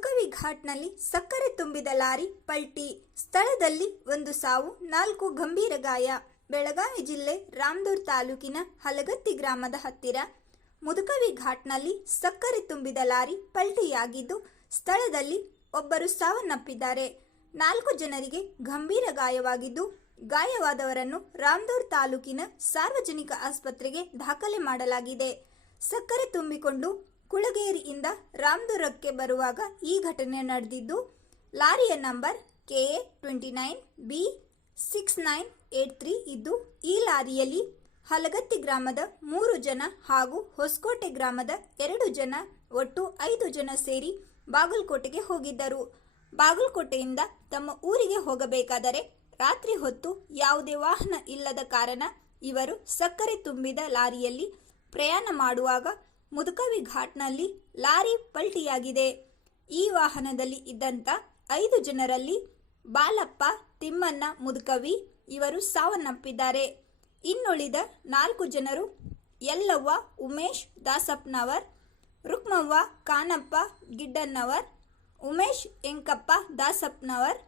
ಮುದುಕವಿ ಘಾಟ್ನಲ್ಲಿ ಸಕ್ಕರೆ ತುಂಬಿದ ಲಾರಿ ಪಲ್ಟಿ. ಸ್ಥಳದಲ್ಲಿ ಒಂದು ಸಾವು, ನಾಲ್ಕು ಗಂಭೀರ ಗಾಯ. ಬೆಳಗಾವಿ ಜಿಲ್ಲೆ ರಾಮದೂರ್ ತಾಲೂಕಿನ ಹಲಗತ್ತಿ ಗ್ರಾಮದ ಹತ್ತಿರ ಮುದುಕವಿ ಘಾಟ್ನಲ್ಲಿ ಸಕ್ಕರೆ ತುಂಬಿದ ಲಾರಿ ಪಲ್ಟಿಯಾಗಿದ್ದು, ಸ್ಥಳದಲ್ಲಿ ಒಬ್ಬರು ಸಾವನ್ನಪ್ಪಿದ್ದಾರೆ. ನಾಲ್ಕು ಜನರಿಗೆ ಗಂಭೀರ ಗಾಯವಾಗಿದ್ದು, ಗಾಯವಾದವರನ್ನು ರಾಮದೂರ್ ತಾಲೂಕಿನ ಸಾರ್ವಜನಿಕ ಆಸ್ಪತ್ರೆಗೆ ದಾಖಲೆ ಮಾಡಲಾಗಿದೆ. ಸಕ್ಕರೆ ತುಂಬಿಕೊಂಡು ಕುಳಗೇರಿಯಿಂದ ರಾಮದುರಕ್ಕೆ ಬರುವಾಗ ಈ ಘಟನೆ ನಡೆದಿದ್ದು, ಲಾರಿಯ number K A twenty nine B six nine eight three ಇದ್ದು, ಈ ಲಾರಿಯಲ್ಲಿ ಹಲಗತ್ತಿ ಗ್ರಾಮದ ಮೂರು ಜನ ಹಾಗೂ ಹೊಸಕೋಟೆ ಗ್ರಾಮದ ಎರಡು ಜನ, ಒಟ್ಟು ಐದು ಜನ ಸೇರಿ ಬಾಗಲಕೋಟೆಗೆ ಹೋಗಿದ್ದರು. ಬಾಗಲಕೋಟೆಯಿಂದ ತಮ್ಮ ಊರಿಗೆ ಹೋಗಬೇಕಾದರೆ ರಾತ್ರಿ ಹೊತ್ತು ಯಾವುದೇ ವಾಹನ ಇಲ್ಲದ ಕಾರಣ ಇವರು ಸಕ್ಕರೆ ತುಂಬಿದ ಲಾರಿಯಲ್ಲಿ ಪ್ರಯಾಣ ಮಾಡುವಾಗ ಮುದುಕವಿ ಘಾಟ್ನಲ್ಲಿ ಲಾರಿ ಪಲ್ಟಿಯಾಗಿದೆ. ಈ ವಾಹನದಲ್ಲಿ ಇದ್ದಂಥ ಐದು ಜನರಲ್ಲಿ ಬಾಲಪ್ಪ, ತಿಮ್ಮಣ್ಣ, ಮುದುಕವಿ ಇವರು ಸಾವನ್ನಪ್ಪಿದ್ದಾರೆ. ಇನ್ನುಳಿದ ನಾಲ್ಕು ಜನರು ಯಲ್ಲವ್ವ, ಉಮೇಶ್, ದಾಸಪ್ಪನವರ್, ರುಕ್ಮವ್ವ, ಕಾನಪ್ಪ ಗಿಡ್ಡನ್ನವರ್ ಉಮೇಶ್ ಎಂಕಪ್ಪ ದಾಸಪ್ಪನವರ್,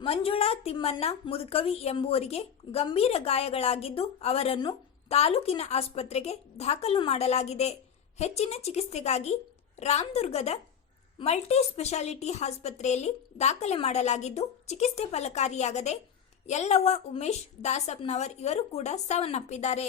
ಮಂಜುಳಾ, ತಿಮ್ಮಣ್ಣ, ಮುದುಕವಿ ಎಂಬುವರಿಗೆ ಗಂಭೀರ ಗಾಯಗಳಾಗಿದ್ದು ಅವರನ್ನು ತಾಲೂಕಿನ ಆಸ್ಪತ್ರೆಗೆ ದಾಖಲು ಮಾಡಲಾಗಿದೆ. ಹೆಚ್ಚಿನ ಚಿಕಿತ್ಸೆಗಾಗಿ ರಾಮದುರ್ಗದ ಮಲ್ಟಿ ಸ್ಪೆಷಾಲಿಟಿ ಆಸ್ಪತ್ರೆಯಲ್ಲಿ ದಾಖಲೆ ಮಾಡಲಾಗಿದ್ದು ಚಿಕಿತ್ಸೆ ಫಲಕಾರಿಯಾಗದೆ ಯಲ್ಲವ್ವ ಉಮೇಶ್ ದಾಸಪ್ನವರ್ ಇವರು ಕೂಡ ಸಾವನ್ನಪ್ಪಿದ್ದಾರೆ.